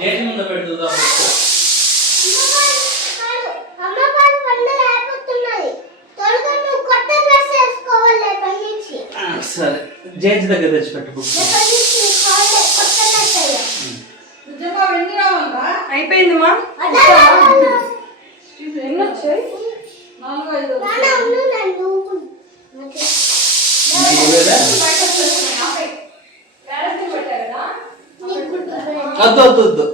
Gate ముందు పెడుతుందా సరే జేజ్ దగ్గర తెచ్చిపెట్టు బుక్ అయిపోయింది మా ఎన్ని వచ్చాయి 4 5 వద్దు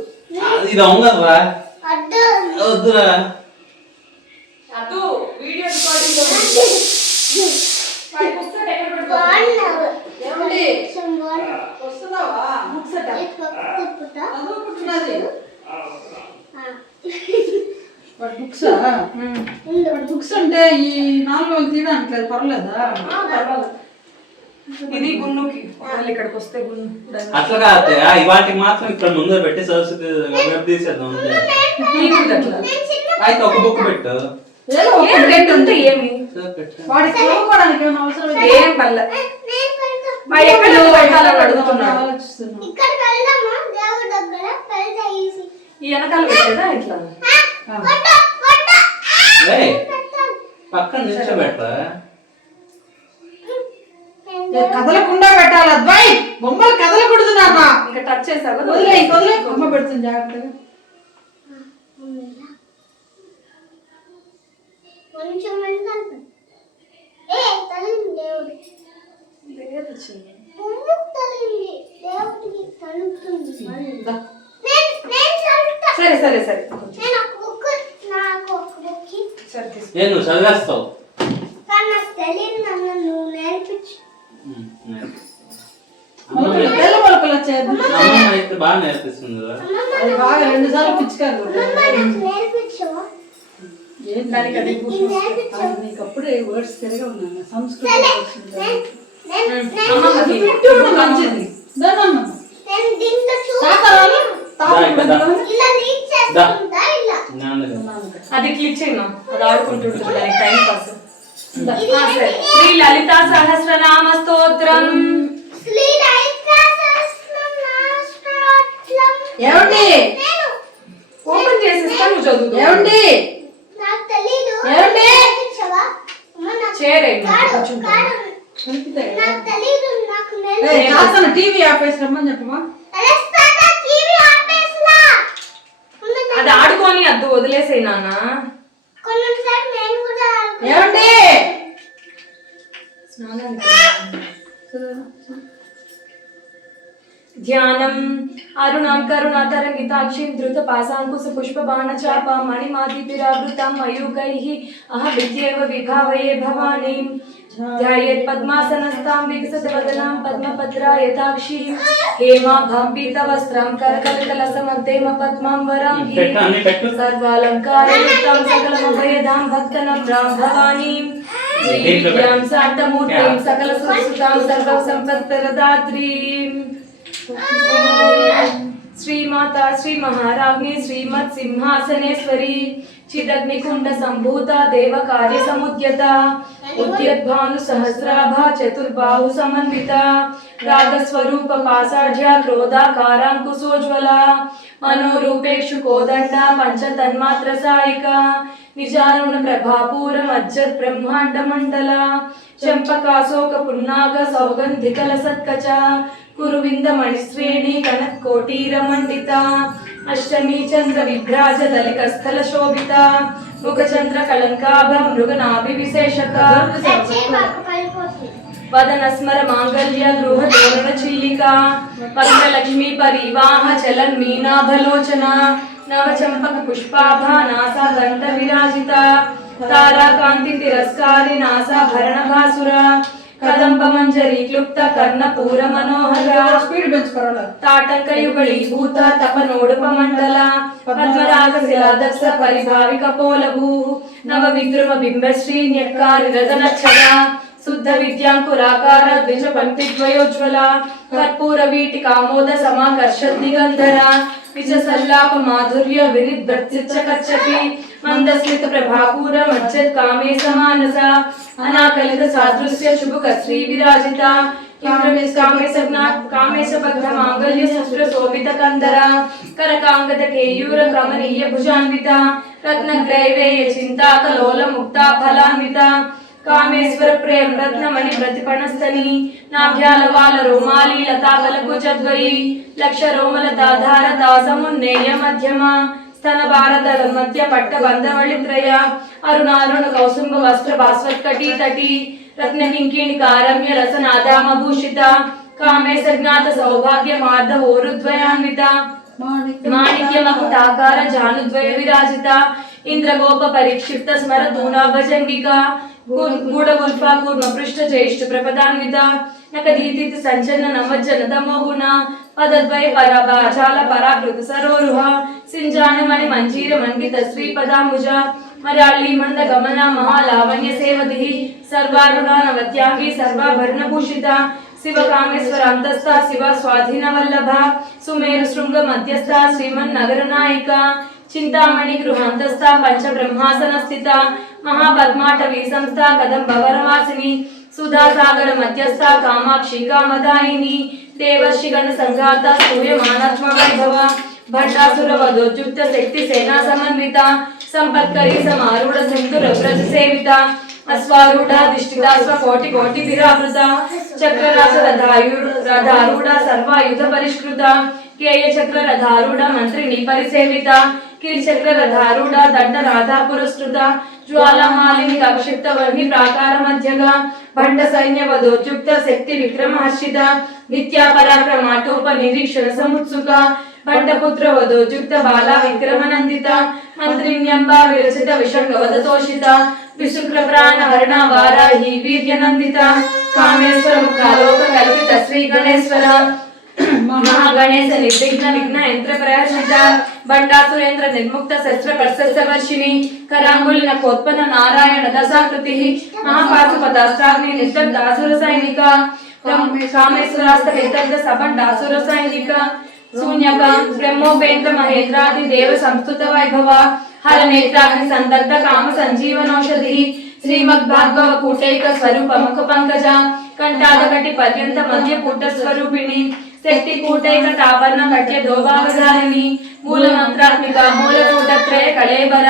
ఇది అవునరా వద్దురా అదు వీడియో రికార్డింగ్ బుక్స్ అంటే ఈ 4 తీయడానికి లేదు పర్లేదా? ఇది గున్నుకి ఇక్కడికి వస్తే గున్ను అట్లా కాదు ఇవాటికి మాత్రం ఇక్కడ ముందర పెట్టి సరస్వతి వెబ్ తీసేద్దాం అయితే ఒక బుక్ పెట్టు ఏమి వాడికి చదువుకోవడానికి ఏమైనా అవసరం ఏం పర్లే ఎక్కడ అడుగుతున్నాడు ఈ వెనకాల పెట్టేదా ఇట్లా పక్కన నిల్చోబెట్టా కదలకుండా పెట్టాలి అబ్బాయి బొమ్మలు కదలకూడదు నాన్న ఇంకా టచ్ చేసావా వదిలే బొమ్మ పెడుతుంది జాగ్రత్తగా సరే సరే సరే నువ్వు చదివేస్తావు అయితే బాగా నేర్పిస్తుంది అది బాగా 2 సార్లు పిచ్చుకారు నీకు అప్పుడే వర్డ్స్ తిరిగి ఉన్నాను సంస్కృతం మంచిది అది క్లిక్ చేయమా అది ఆడుకుంటుంటుంది టైం పాస్ శ్రీ లలిత సహస్రనామ స్తోత్రం ఏమండి ఓపెన్ చేసిస్తా నువ్వు చదువు ఏమండి ఏమండి టీవీ ఆపేసి రమ్మని చెప్పమా అది ఆడుకొని అద్దు వదిలేసేయి నాన్న ఏమండి ధ్యానం అరుణాం కరుణాతరంగితాక్షీం ధృత పాశాంకుశ పుష్ప బాణ చాప మణిమాదిపిరావృతం మయూకైః అహమిత్యేవ విభావయే భవానీం ధ్యాయేత్ పద్మాసనస్తాం వికసితవదనాం పద్మపత్రాయతాక్షీం హేమాభాం పీతవస్త్రం కరకలితలసమద్దేమ పద్మాం వరాంగీం సర్వాలంకారయుక్తాం సకలమభయదాం భక్తనమ్రాం భవానీం శ్రీవిద్యాం శాంతమూర్తిం సకల సుసుతాం సర్వసంపత్ప్రదాత్రీం श्रीमाता श्री महाराज्ञी श्रीमत् सिंहासनेश्वरी चिदग्निकुंड संभूता देव कार्य समुद्यता उद्यद्भानु सहस्राभा चतुर्बाहु समन्विता रागस्वरूप पासाढ्या क्रोधाकारांकुशोज्वला मनोरूपेक्षु कोदंडा पंचतन्मात्र सायिका निजारुण प्रभापूर मज्जत ब्रह्मांड मंडला चंपकाशोक पुन्नाग सौगंधिकल सत्कचा कुरुविंद मणिश्रेणी कनत्कोटीरमण्डिता अष्टमी चंद्र विभ्राज दलिकस्थल शोभिता मुखचंद्र कलंकाभ मृगनाभि विशेषका वदन स्मर मांगल्य गृह तोरण चिल्लिका वरलक्ष्मी परिवाह चलन मीनाभलोचना नव चंपक पुष्पाभा नासा गंध विराजिता तारा कांति तिरस्कारी नासा भरण भासुरा कदंब मंजरी क्लुप्त कर्णपूर मनोहर स्पीड बेंच परला ताटंक युगली भूत तपनोडप मंडल पद्मराग शिलादक्ष परिभाविक पोलभू नव विद्रुम बिंब श्री न्यक्कार रदनच्छदा शुद्ध विद्यांकुराकार द्विज पंक्ति द्वयोज्वला कर्पूर वीटि कामोद समाकर्षद दिगंधरा विज सल्लाप माधुर्य विनित भृत्य कच्छपि मंदस्मित प्रभापूर मज्जत कामे समानसा अनाकलित सादृश्य शुभक श्री विराजिता कामेशबद्ध मांगल्य शस्त्र शोभित कंदरा करकांगद केयूर कमनीय भुजान्विता रत्नग्रैवेय चिंता कलोल मुक्ता फलान्विता कामेश्वर प्रेम रत्नमणि प्रतिपणस्तनी नाभ्यालवाल रोमाली लता कलकुचद्वयी लक्ष रोमलताधारता समुन्नेय मध्यमा स्तन भारत मध्य पट्ट बंधवलित्रय अरुणारुण कौसुंभ वस्त्र भास्वत्कटी तटी रत्न किंकिणिकारम्य रसनादाम भूषिता कामेश ज्ञात सौभाग्य मार्द ओरुद्वयान्विता माणिक्य मकुटाकार जानुद्वय विराजिता इंद्रगोप परिक्षिप्त स्मर दूना भजंगिका गूढ़गुल्फा कूर्म पृष्ठ ज्येष्ठ प्रपदान्विता नकदीति संचन्न नमज्जन तमोगुण पदद्वय पराभाचाल पराकृत सरोरुह सिंजान मणि मंजीर मंडित श्रीपदामुज मराळी मंद गमना महालावण्य सेवधि सर्वारुणा नवत्यांगी सर्वाभरण भूषिता शिव कामेश्वर अंतस्था शिव स्वाधीन वल्लभा सुमेरु शृंग मध्यस्था श्रीमन् नगर नायिका चिंतामणि गृहांतस्था पंच ब्रह्मासन स्थिता महापद्माटवी संस्था कदंबवरवासिनी सुधा सागर मध्यस्था कामाक्षी कामदायिनी देवर्षि गण संघाता सूर्यमानात्म वैभव भट्टासुर वधोद्युक्त शक्ति सेना समन्विता संपत्करी समारूढ़ सिंधुर व्रज सेविता अश्वारूढ़ा दिष्टिता स्वकोटि कोटि विरावृता चक्रराज रथारूढ़ सर्वायुध परिष्कृता केय चक्र रथारूढ़ मंत्रिणी परिसेविता किरिचक्र रथारूढ़ दंड राधा पुरस्कृता ज्वालामालिनी कक्षिप्त वर्णि प्राकार मध्यगा भट्ट सैन्य वधोद्युक्त शक्ति विक्रम हर्षिता नित्या पराक्रमाटोप निरीक्षण समुत्सुका भट्टपुत्र वधोद्युक्त बाला विक्रमनंदिता मंत्रिण्यंबा विरचित विषंगवदतोषिता विशुक्र प्राण हरणा वाराही वीर्यनंदिता कामेश्वर मुखालोक कल्पित श्री गणेश्वर महागणेश निर्विघ्न विघ्न यंत्र प्रहर्षिता भट्टासुरेंद्र निर्मुक्त शस्त्र प्रशस्त्र वर्षिणी करांगुली नकोत्पन्न नारायण दशाकृति महापाशुपतास्त्राग्नि निष्ठब्दासुर सैनिका कामेश्वरास्त्र विदग्ध सबंडासुर सैनिका शून्यका ब्रह्मोपेन्द्र महेंद्रादि देव संस्तुत वैभव हर नेत्राग्नि संदग्ध काम संजीवनौषधि श्रीमद्भागवत कूटैक स्वरूप मुख पंकज कंठादकटि पर्यंत मध्य कूट स्वरूपिणी शक्ति कूटैक तापर्ण कट्य दोभागधारिणी मूल मंत्रात्मिका मूल कूटत्रय कलेबर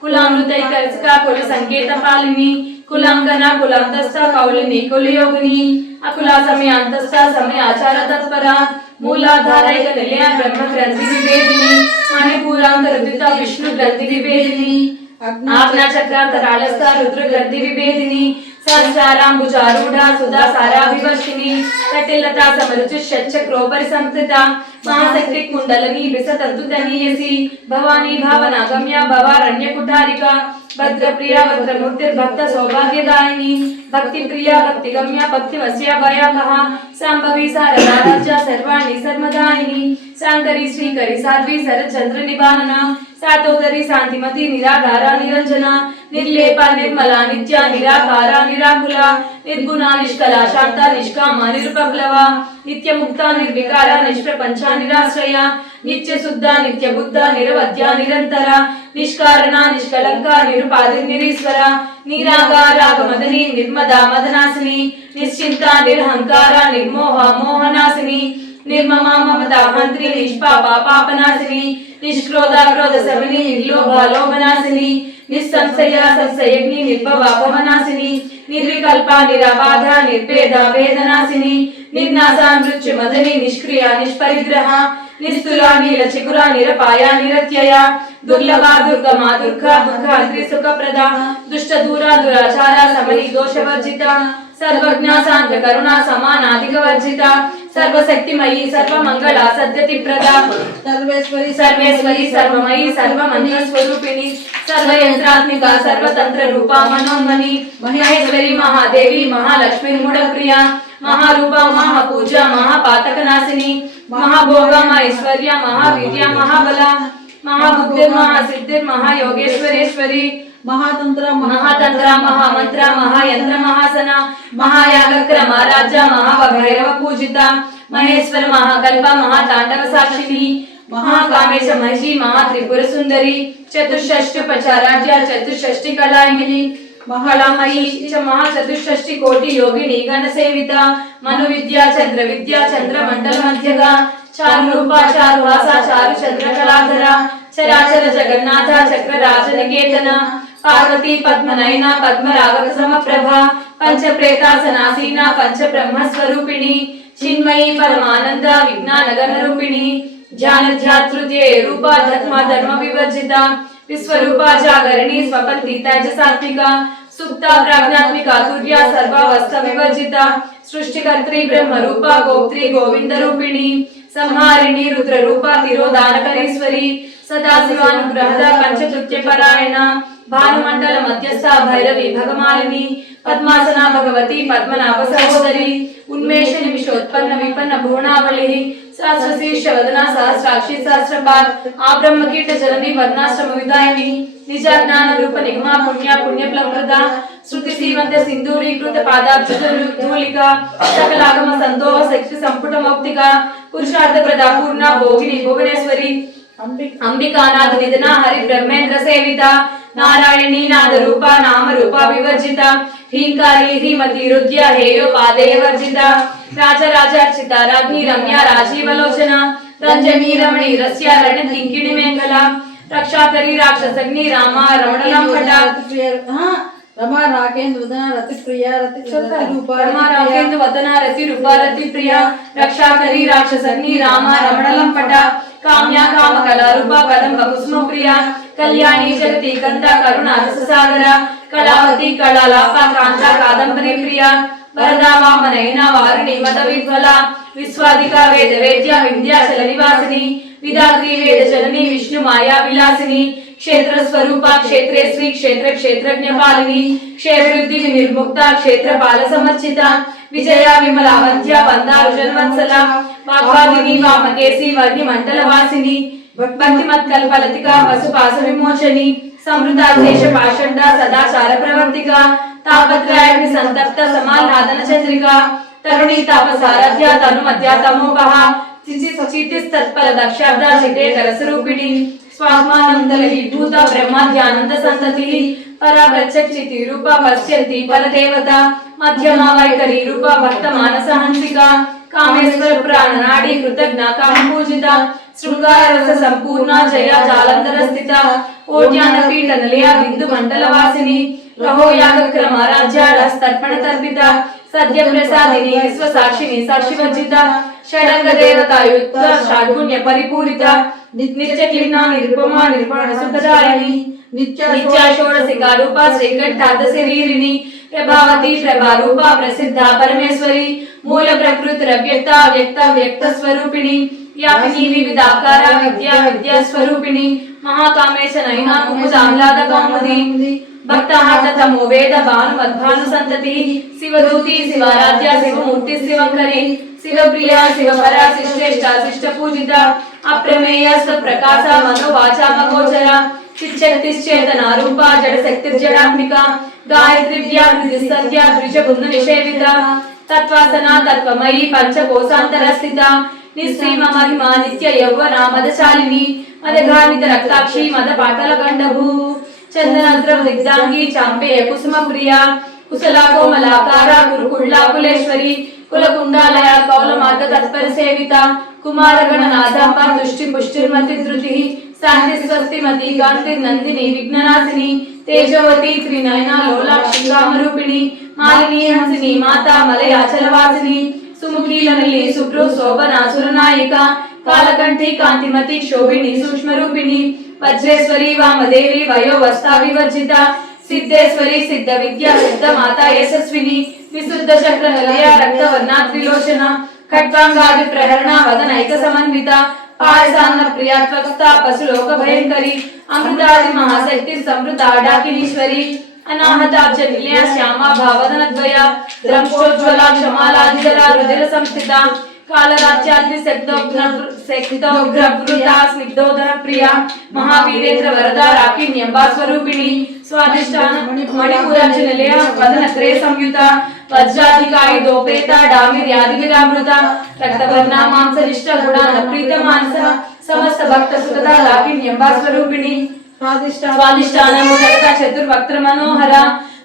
कुलामृतैक रसिका कुल संकेत पालिनी कुलांगना कुलांतस्थ कौलिनी कुलयोगिनी अकुला समय अंतस्थ समय आचार तत्परा मूलाधारैक निलय ब्रह्म ग्रंथि विभेदिनी मणिपूरांत रुदित विष्णु ग्रंथि विभेदिनी आज्ञा चक्रांत रालस्थ रुद्र ग्रंथि विभेदिनी सहस्रारांबुजारूढ़ा सुधा साराभिवर्षिणी कटिलता समरुचि षट्चक्रोपरि संस्थिता महाशक्ति कुंडलिनी विसतद्युतनीयसी भवानी भावनागम्या भवारण्य कुठारिका भद्रप्रिया भद्रमूर्तिर्भक्त सौभाग्यदायिनी भक्ति प्रिया भक्तिगम्या भक्तिवस्या भयाकहा सांभवी सारदा राज्या सर्वाणि सर्वदायिनी शांकरी श्रीकरी साध्वी शरच्चंद्र निबानना सातोदरी शांतिमती निराधारा निरंजना निर्लेपा निर्मला नित्या निराकारा निराकुला निर्गुणा निष्कला शांता निष्कामा निरुपप्लवा नित्य मुक्ता निर्विकारा निष्प्रपंचा निराश्रया नित्य शुद्धा नित्य बुद्धा निरवध्या निरंतरा निष्कारणा निष्कलंका निरुपाधि निरीश्वरा निरागारा मदनी निर्मदा मदनासिनी निश्चिंता निरहंकारा निर्मोहा मोहनासिनी निर्ममा ममता हंत्री निष्पापा पापनाशिनी निष्क्रोधा क्रोध शमिनी निर्लोभा लोभनाशिनी निस्संशया संशयग्नि निर्भवा भवनाशिनी निर्विकल्पा निराबाधा निर्भेदा वेदनाशिनी निर्नाशा मृत्यु मदनी निष्क्रिया निष्परिग्रहा निस्तुला नीलचिकुरा निरपाया निरत्यया दुर्लभा दुर्गमा दुर्गा दुर्गात्री सुखप्रदा दुष्ट दूरा दुराचारा समरी दोषवर्जिता सर्वज्ञा शांत करुणा समानाधिक वर्जिता सर्वशक्तिमयी सर्वमंगला सद्गतिप्रदा सर्वेश्वरी सर्वेश्वरी सर्वमयी सर्वमंत्र स्वरूपिणी सर्वयंत्रात्मिका सर्वतंत्र रूपा मनोन्मनी महेश्वरी महादेवी महालक्ष्मी मूढ़प्रिया महारूपा महापूजा महापातकनाशिनी महाभोगा महेश्वर्या महावीर्या महाबला महाबुद्धिर महासिद्धिर महायोगेश्वरेश्वरी महातंत्र महामंत्र महायंत्र महासना महायागक्रम राज्य महाभैरव पूजिता महेश्वर महाकल्प महातांडव साक्षिणी महाकामेश महिषी महात्रिपुर सुंदरी चतुष्षष्टि पचाराज्य चतुष्षष्टि कलायिनी महालमयी च महाचतुष्षष्टि कोटि योगिनी गण सेविता मनु विद्या चंद्र मंडल मध्यगा चारु रूपा चारु भाषा चारु चंद्र कलाधरा चराचर जगन्नाथ चक्र राज निकेतन पार्वती पद्मनयना पद्मराग समप्रभा पंच प्रेतासनासीना पंच ब्रह्म स्वरूपिणी चिन्मयी परमानंद विज्ञान गण रूपिणी ज्ञान ध्यातृत्ये रूपा धर्म धर्म विवर्जिता विश्वरूपा जागरणी स्वपति तेज सात्विका सुप्ता प्राज्ञात्मिका तुर्या सर्वावस्था विवर्जिता सृष्टिकर्त्री ब्रह्म रूपा गोत्री गोविंद रूपिणी संहारिणी रुद्र रूपा तिरोधानकरीश्वरी सदाशिवानुग्रहदा पंचतुत्य परायण भानुमंडल मध्यस्थ भैरवी भगमालिनी पद्मासना भगवती पद्मनाभ सहोदरी उन्मेष निमिषोत्पन्न विपन्न भुवनावली सहस्रशीर्ष वदना सहस्राक्षी सहस्रपाद आब्रह्म कीट जननी वर्णाश्रम विदायिनी निज ज्ञान रूप निगमा पुण्य पुण्य प्लवृदा श्रुति सीमंत सिंधूरीकृत पादाब्ज धूलिका सकलागम संतोष शक्ति संपुट मौक्तिका पुरुषार्थ प्रदा पूर्णा भोगिनी भुवनेश्वरी अंबिकानाथ निधना हरि ब्रह्मेंद्र सेविता नारायणी नाद रूपा नाम रूपा विवर्जिता ह्रींकारी ह्रीमती रुद्या हेयो पादेय वर्जिता राजा राजार्चिता राज्ञी रम्या राजीवलोचना रंजनी रमणी रस्या रण किंकिणी मेंगला रक्षाकरी राक्षसग्नि रामा रमणलम पटा रमा राकेंद्र वदना रति प्रिया रति रूपा रमा राकेंद्र वदना रति रूपा रति प्रिया रक्षाकरी राक्षसग्नि रामा रमणलम पटा काम्या काम कला रूपा कदंब कुसुम प्रिया कल्याणी जगती कंता करुणा रस सागरा कलावती कलालापा कांता कादंबरी प्रिया वरदा वामनयना वारुणी मद विह्वला विश्वादिका वेद वेद्या विंध्याचल निवासिनी विदात्री वेद जननी विष्णु माया विलासिनी क्षेत्र स्वरूपा क्षेत्रे श्री क्षेत्र क्षेत्रज्ञ पालिनी क्षेत्रवृद्धि निर्मुक्ता क्षेत्रपाल समर्चिता विजया विमलावंत्या वंदारु जन्मत्सला वाग्वादिनी वामकेशी वर्णि मंडल वासिनी भक्तिमत् कल्पलतिका वसुपास विमोचनी समृद्धा देश पाषंडा सदाचार प्रवर्तिका तापत्रयाग्नि संतप्त समालादन चंद्रिका तरुणी तापसाराध्या तनु मध्या तमोपः चितिस्तत्पल दक्षाब्दा चिते कलसरूपिणी स्वात्मानंदल विभूत ब्रह्माद्यानंद संतति परा प्रत्यक्षिति रूपा पश्यन्ति परदेवता मध्यमा वैखरी रूपा भक्त मानस हंसिका कामेश्वर प्राणनाडी कृतज्ञ काम पूजिता शृंगार रस संपूर्णा जया जालंधर स्थिता ओड्यान पीठ निलया बिंदु मंडल वासिनी रहो याग क्रम राज्या तर्पण तर्पिता सद्य प्रसादिनी विश्व साक्षिनी साक्षी वर्जिता षडंग देवता युक्त षड्गुण्य परिपूरिता नित्य क्लीना निरुपमा निर्वाण सुखदायिनी नित्या षोडशिका रूपा श्रीकंठाद शरीरिणी प्रभावती प्रभा रूपा प्रसिद्धा परमेश्वरी मूल प्रकृति व्यक्ता व्यक्त व्यक्त स्वरूपिणी व्यापिनी विविधाकार विद्या विद्या स्वरूपिणी महाकामेश नयना कुमुदाम्लाद कौमुदी भक्ताहार तमो वेद भानु मद्भानु संतति शिवदूती शिवाराध्या शिवमूर्ति शिवंकरी शिवप्रिया शिवपरा शिष्टेष्टा शिष्ट पूजिता अप्रमेय स्वप्रकाश मनोवाचा मगोचरा चिच्चक्तिश्चेतना रूपा जड़ शक्तिर्जडात्मिका गायत्री व्याहृतिसंध्या द्विजबुंद निषेविता तत्वासना तत्वमयी पंचकोशांतरस्थिता निस्सीम महिमा नित्य यौवना मदशालिनी मदघानित रक्ताक्षी मद पाटल गंडभू चंदनाद्रव दिग्जांगी चांपेय कुसुम प्रिया कुशला कोमलाकारा गुरुकुंडला कुलेश्वरी कुलकुंडालया कौलमार्ग तत्पर सेविता कुमार गणनाथांबा तुष्टि पुष्टिर्मति धृति शांति स्वस्तिमती कांति नंदिनी विघ्ननाशिनी तेजोवती त्रिनयना लोलाक्षी कामरूपिणी मालिनी हंसिनी माता मलयाचलवासिनी सुमुखी ललिनी सुब्रु शोभना सुरनायिका कालकंठी कांतिमती शोभिनी सूक्ष्म रूपिणी वज्रेश्वरी वामदेवी वयोवस्था विवर्जिता सिद्धेश्वरी सिद्ध विद्या सिद्ध माता यशस्विनी विशुद्ध चक्र निलया रक्तवर्णा त्रिलोचना खड्गांगादि प्रहरणा वदनैक समन्विता पायसान्न प्रियात्वक्ता पशुलोक भयंकरी अमृतादि महाशक्ति समृद्धा डाकिनीश्वरी अनाहताब्ज निलया श्यामा भावदनद्वया द्रंशोज्ज्वला क्षमालादिजला रुधिर संस्थिता कालराज्याद्रि सेक्तोग्रवृता स्निग्धोदर प्रिया महावीरेंद्र वरदा राकिण्यंबा स्वरूपिणी स्वादिष्टान मणिपुराज निलया वदनत्रय संयुता वज्राधिकाय दोपेता डामिर्यादि विरामृता रक्तवर्णा मांसनिष्ठ गुणान प्रीत मानसा समस्त भक्त सुखदा राकिण्यंबा स्वरूपिणी स्वादिष्टान मुदगता चतुर्वक्त्र मनोहरा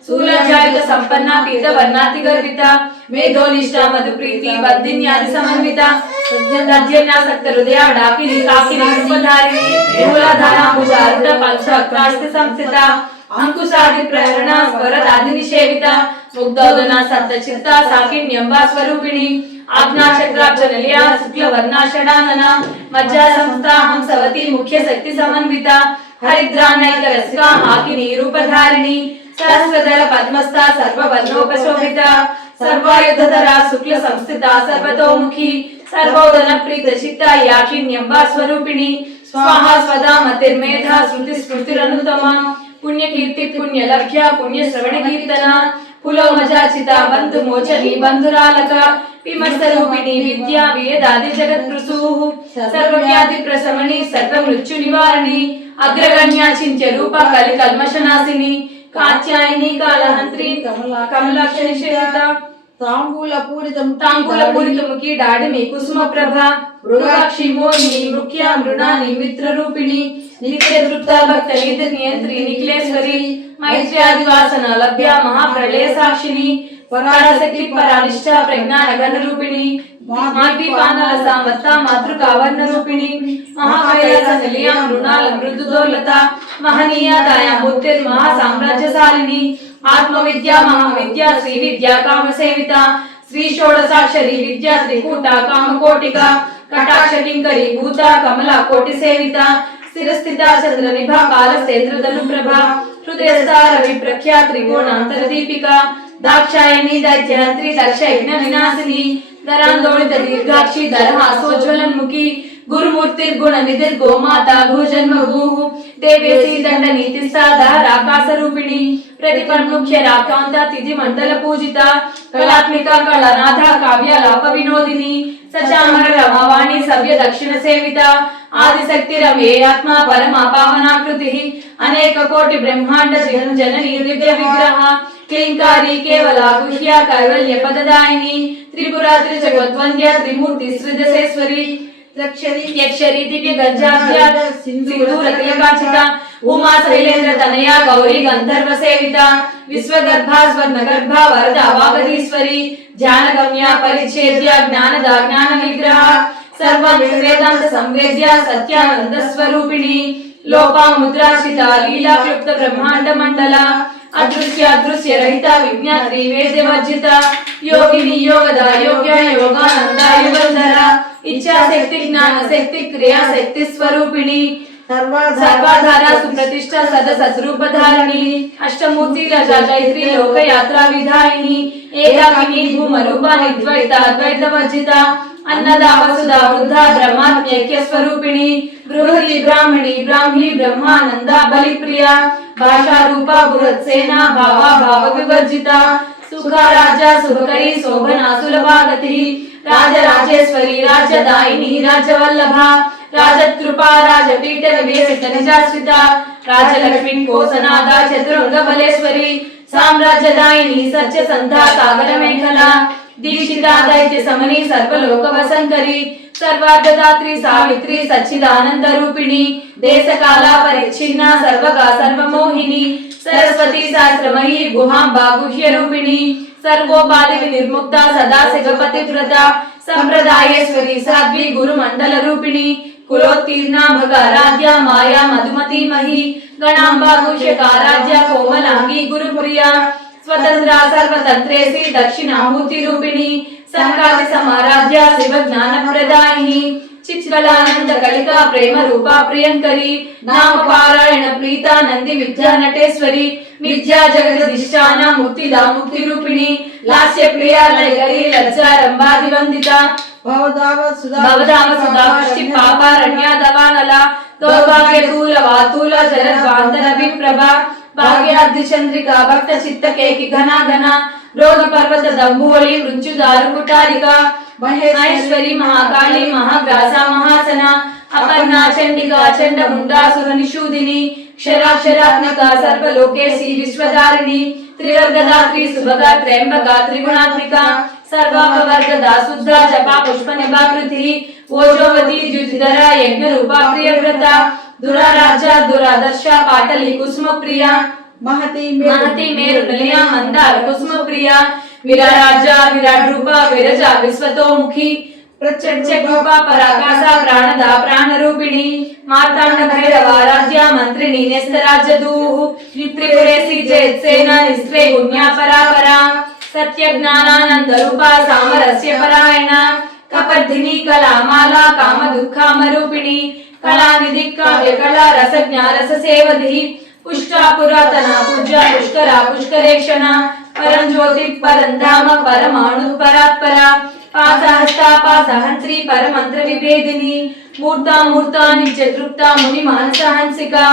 शूलजायुध संपन्ना पीत वर्णाति गर्भिता मेधोनिष्ठा मधुप्रीति बद्धिन्यादि समन्विता तज्जन्यासक्त हृदय डाकिनी काकिनी रूपधारिणी मूलाधारा भुजारूढ़ पंचास्त्र संस्थिता अंकुशादि प्रेरण स्वरदादि निषेविता मुग्धोदना सप्तचित्ता साकिन्यंबा स्वरूपिणी आज्ञा चक्राब्जनलिया शुक्ल वर्णा षडानना मज्जा संस्था हंसवती मुख्य शक्ति समन्विता हरिद्रानैक रसिका हाकिनी रूपधारिणी सहस्रदल पद्मस्था सर्ववर्णोपशोभिता सर्वायुधधरा शुक्ल संस्थिता सर्वतोमुखी सर्वोदन प्रीत चित्ता याकिन्यंबा स्वरूपिणी स्वाहा स्वदा मतिर्मेधा श्रुति स्मृतिरनुतमा पुण्य कीर्ति पुण्य लभ्य पुण्य श्रवण कीर्तना पुलो मजाचिता बंधु मोचनी बंधुरालका विमर्श रूपिणी विद्या वेदादि जगत प्रसूः सर्व व्याधि प्रशमनी सर्व मृत्यु निवारणी अग्रगण्या चिंत्य रूपा कलि कल्मषनाशिनी कात्यायनी कालहंत्री कमलाक्ष निषेविता तांबूल पूरित मुखी डाडिमी कुसुम प्रभा मृगाक्षी मोहिनी मुख्या मृणानी मित्र रूपिणी नित्य तृप्ता भक्त नियंत्री निखिलेश्वरी मैत्र्यादिवासन लभ्या महाप्रलय साक्षिणी पराशक्ति परानिष्ठा प्रज्ञान घन रूपिणी माध्वी पानल सामत्ता मातृका वर्ण रूपिणी महाकैलास निलया मृणाल मृदुदोलता महनीया दाया मुत्तिर महासाम्राज्यशालिनी आत्मविद्या महाविद्या श्री विद्या काम सेविता श्री षोडशाक्षरी विद्या त्रिकूटा काम कोटिका कटाक्ष किंकरी भूता कमला कोटि सेविता स्थिरस्थिता चंद्र निभा काल सेन्द्र धनु प्रभा हृदयस्था रवि प्रख्या त्रिकोणांतर दीपिका दाक्षायणी दैत्यहंत्री दक्ष यज्ञ विनाशिनी दरांदोलित दीर्घाक्षी दरहासोज्वलन्मुखी गुरुमूर्तिर्गुण निधिर् गोमाता भूजन्म भूः देवेशी दंड नीतिस्था राकाश रूपिणी प्रतिपन्मुख्य राकांता तिथि मंडल पूजिता कलात्मिका कलानाथा काव्यालाप विनोदिनी सचामर रमावाणी सव्य दक्षिण सेविता आदिशक्ति रमे आत्मा परमा पावनाकृति अनेक कोटि ब्रह्मांड जननी दिव्य विग्रह क्लींकारी केवला गुह्या कैवल्य पददायिनी त्रिपुरा त्रिजगद्वंद्या त्रिमूर्ति श्रीदशेश्वरी यक्षरी दिव्य गंजाभ्या सिंधूर तिलकाचिता उमा शैलेंद्र तनया गौरी गंधर्व सेविता विश्वगर्भा स्वर्णगर्भा वरदा वागधीश्वरी ज्ञानगम्या परिच्छेद्या ज्ञानदा ज्ञान विग्रह सर्वं वेदांत संवेद्या सत्यानंद स्वरूपिणी लोपा मुद्राशिता लीला क्लुप्त ब्रह्मांड मंडला अदृश्य रहिता विज्ञात्री वेद वर्जिता योगिनी योगदा योग्य योगानंदा युगंधरा इच्छा शक्ति ज्ञान शक्ति क्रिया शक्ति स्वरूपिणी सर्वाधारा सुप्रतिष्ठा सदसद्रूपधारिणी अष्टमूर्ति रजा जैत्री लोक यात्रा विधायिनी एकाकिनी भूमरूपा निद्वैता अद्वैत वर्जिता अन्नदा वसुधा वृद्धा ब्रह्मात्म्यैक्य स्वरूपिणी बृहति ब्राह्मणी ब्राह्मी ब्रह्मानंदा बलिप्रिया भाषा रूपा बृहत्सेना भावा भाव विवर्जिता सुखा राजा सुभकरी शोभना सुलभागति राजराजेश्वरी राजदायिनी राजवल्लभा राजकृपा राजपीठ निवेशित निजाश्रिता राजलक्ष्मी कोसनादा चतुरंग बलेश्वरी साम्राज्यदायिनी सच्च संधा सागर मेखला दीक्षिता दैत्य समनी सर्वलोक वसंकरी सर्वार्धदात्री सावित्री सच्चिदानंद रूपिणी देश काला परिच्छिन्ना सर्वगा सर्वमोहिनी सरस्वती सहस्रमयी गुहांबा गुह्य रूपिणी सर्वोपाधि निर्मुक्ता सदा शिवपति व्रता संप्रदायेश्वरी साध्वी गुरु मंडल रूपिणी कुलोत्तीर्णा भगाराध्या माया मधुमती मही गणांबा गुह्यकाराध्या कोमलांगी गुरुप्रिया स्वतंत्रा सर्वतंत्रेसी दक्षिणामूर्ति रूपिणी संकाति समाराध्या शिव ज्ञान प्रदायिनी चिच्कलानंद कलिका प्रेम रूपा प्रियंकरी नाम पारायण प्रीता नंदी विद्या नटेश्वरी विद्या जगदधिष्ठाना मुक्तिदा मुक्ति रूपिणी लास्य प्रिया लयगरी लज्जा रंभादि वंदिता भवदाव सुधा पुष्टि पापारण्या दवानला दौर्भाग्य तूल वातूल जलद्वांतर विप्रभा भाग्याद्रि चंद्रिका भक्त चित्त केकि घना घना रोगी पर्वत दंभोली मृत्युदारु कुटारिका महेश्वरी महाकाली महाग्रासा महासना अपर्णा चंडिका चंड मुंडासुर निषूदिनी क्षराक्षरात्मिका सर्वलोकेशी विश्वधारिणी त्रिवर्गदात्री सुभगा त्रयंबका त्रिगुणात्मिका सर्वापवर्गदा शुद्धा जपा पुष्प निभाकृति ओजोवती द्युतिधरा यज्ञ रूपा प्रियव्रता दुराराजा दुरादर्शा पाटली कुसुम प्रिया महती मेरु निलया मंदार कुसुम प्रिया विराराजा विराट रूपा विरजा विश्वतोमुखी प्रत्यक्षरूपा पराकाशा प्राणदा प्राणरूपिणी मार्तांड भैरवाराध्या मंत्रिणी नेस्तराजदूः त्रिपुरेसी जयसेना निस्त्रे पुण्या परापरा सत्य ज्ञानानंद रूपा सामरस्य परायणा कपर्धिनी कलामाला काम दुःखामरूपिणी कलानिधि काव्य कला रसज्ञा रससेवधी पुष्टा पुरातना पूज्या पुष्करा पुष्करेक्षणा परं ज्योति परं धाम परमाणु परात्परा पासहस्ता पासहंत्री परमंत्र विभेदिनी मूर्ता मूर्ता नित्यतृप्ता मुनि मानसहंसिका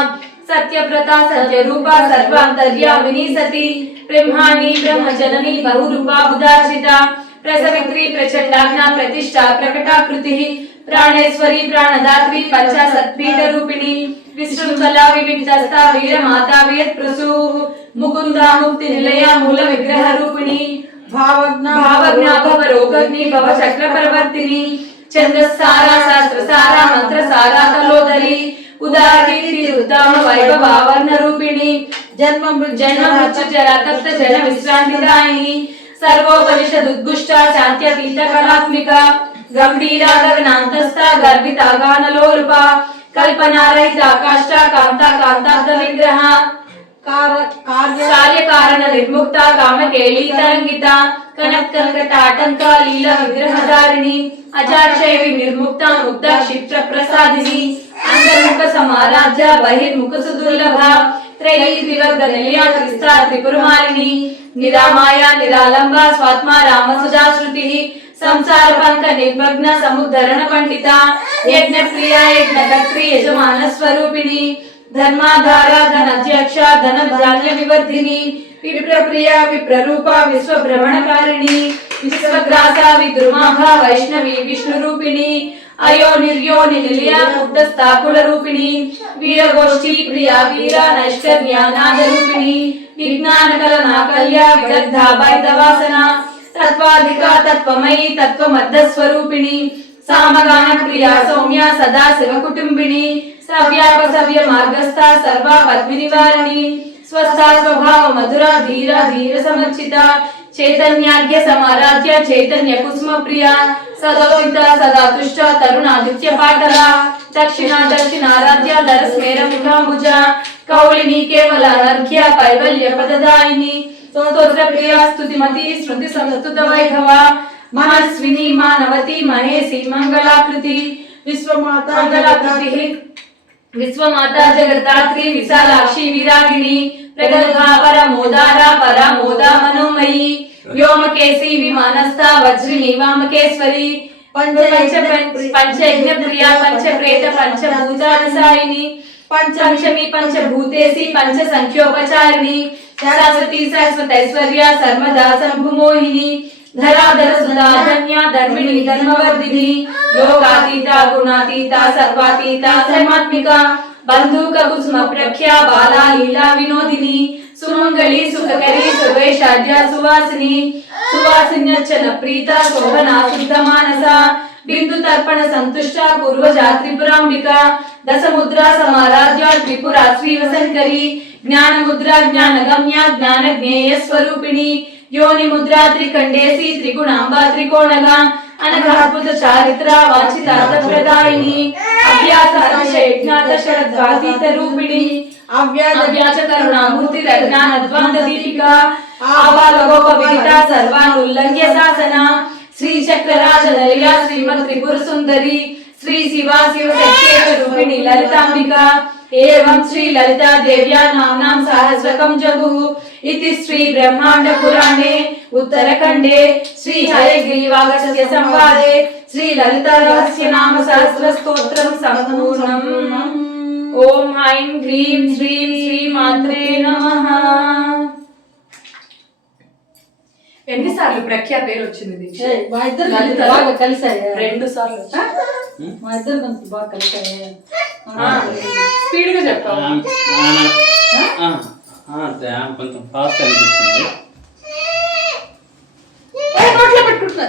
सत्यव्रता सत्यरूपा सर्वान्तर्यामिनी सती ब्रह्माणी ब्रह्मजननी बहुरूपा बुधार्चिता प्रसवित्री प्रचंडाज्ञा प्रतिष्ठा प्रकटाकृतिः प्राणेश्वरी प्राणदात्री पंचाशत्पीठ रूपिणी विशृंखला विविक्तस्था वीरमाता वेदप्रसूः मुकुंदा मुक्ति निलया मूल विग्रह रूपिणी भावज्ञा भवरोगग्नि भवचक्र प्रवर्तिनी छंदसारा शास्त्रसारा मंत्रसारा तलोदरी उदारकीर्ति उत्तम वैभवावर्ण रूपिणी जन्म मृत्यु जरा तप्त जन विश्रांतिदायिनी सर्वोपनिषद उद्गुष्टा शांत्यतीत कलात्मिका गंभीरा गगनांतस्था गर्भिता गानलोलुपा कल्पनारहिता काष्ठा कांता कांताब्द विग्रह कार्य कारण निर्मुक्ता कामकेली तरंगिता कनक कंकटाटंका लीला विग्रहधारिणी अजाक्षय निर्मुक्ता मुक्ता क्षिप्र प्रसादिनी अंतर्मुख समाराध्या बहिर्मुख सुदुर्लभा त्रयी त्रिवर्ग निलया क्रिस्ता त्रिपुरमालिनी निरामाया निरालंबा स्वात्मा रामसुधा श्रुतिः संसार पंक निर्मग्न समुद्धरण पंडिता यज्ञ प्रिया यज्ञ कर्त्री यजमान स्वरूपिणी धर्माधारा धनाध्यक्षा धन धान्य विवर्धिनी विप्र प्रिया विप्ररूपा विश्व भ्रमणकारिणी विश्वग्रासा विद्रुमाभा वैष्णवी विष्णु रूपिणी अयो निर्योनि निलया मुक्तस्थाकुल रूपिणी वीरगोष्ठी प्रिया वीरा नैष्कर्म्या नाद रूपिणी विज्ञान कलना कल्या विदग्धा वैदवासना तत्वाधिका तत्वमयी तत्वमद्ध स्वरूपिणी सामगान प्रिया सौम्या सदा शिव कुटुंबिनी सव्यापसव्य मार्गस्था सर्वा पद्मिनिवारिणी स्वस्था स्वभाव मधुरा धीरा धीर समर्चिता चैतन्याद्य समाराध्य चैतन्य कुसुम प्रिया सदोदिता सदा तुष्टा तरुणादित्य पाटला दक्षिणा दक्षिणाराध्य दरस्मेर मुखाम्बुजा कौलिनी केवल अर्घ्य कैवल्य पददायिनी स्तोत्र प्रिया स्तुतिमती स्मृति संस्तुत वैभवा मनस्विनी मानवती महेशी मंगलाकृति विश्वमाता मंगलाकृतिः विश्वमाता जगत्तात्री विशालाक्षी विरागिणी प्रगल्भा परमोदारा परामोदा मनोमयी व्योमकेशी विमानस्था वज्रिणी वामकेश्वरी पंचयज्ञ प्रिया पंचप्रेत पंचभूतानसायिनी पंचमी पंचभूतेशी पंच संख्योपचारिणी शाश्वती शाश्वतैश्वर्या सर्वदा शंभुमोहिनी धराधर सुधाधन्या धर्मिणी धर्मवर्धिनी योगातीता गुणातीता सर्वातीता धर्मात्मिका बंधुक कुसुम प्रख्या बाला लीला विनोदिनी सुमंगली सुखकरी सर्वेशाढ्या सुवासिनी सुवासिन्यच्चन प्रीता शोभना शुद्ध मानसा बिंदु तर्पण संतुष्टा पूर्वजा त्रिपुरांबिका दश मुद्रा समाराध्या त्रिपुरा श्रीवशंकरी ज्ञान मुद्रा ज्ञान गम्या ज्ञान ज्ञेय स्वरूपिणी योनि मुद्रा त्रिकंडेसी त्रिगुणांबा त्रिकोणगा अनघाद्भुत चारित्रा वाचितार्थ प्रदायिनी अभ्यास अतिशयज्ञात शरद्वातीत रूपिणी अव्याज करुणा मूर्ति रज्ञान अद्वांत दीपिका आबाल गोप विदिता सर्वानुल्लंघ्य शासना श्री चक्रराज ललिया श्रीमत् त्रिपुर सुंदरी श्री शिवा शिव सत्य रूपिणी ललितांबिका एवं श्री ललिता देव्या नाम्नां सहस्रकं जगुः इति श्री ब्रह्मांड पुराणे उत्तरखंडे श्री हयग्रीवागस्त्य संवादे श्री ललिता रहस्य नाम सहस्र स्तोत्रं संपूर्णम्। ओम ऐं ह्रीं श्रीं श्री मात्रे नमः। ఎన్నిసార్లు ప్రఖ్యా పేరు వచ్చింది? మా ఇద్దరు బాగా కలిసాయి. 2 సార్లు. మా ఇద్దరు బాగా కలిసాయి. స్పీడ్ గా చెప్పావా? కొంచెం ఫాస్ట్ అనిపించింది. నోట్లో పెట్టుకుంటున్నా.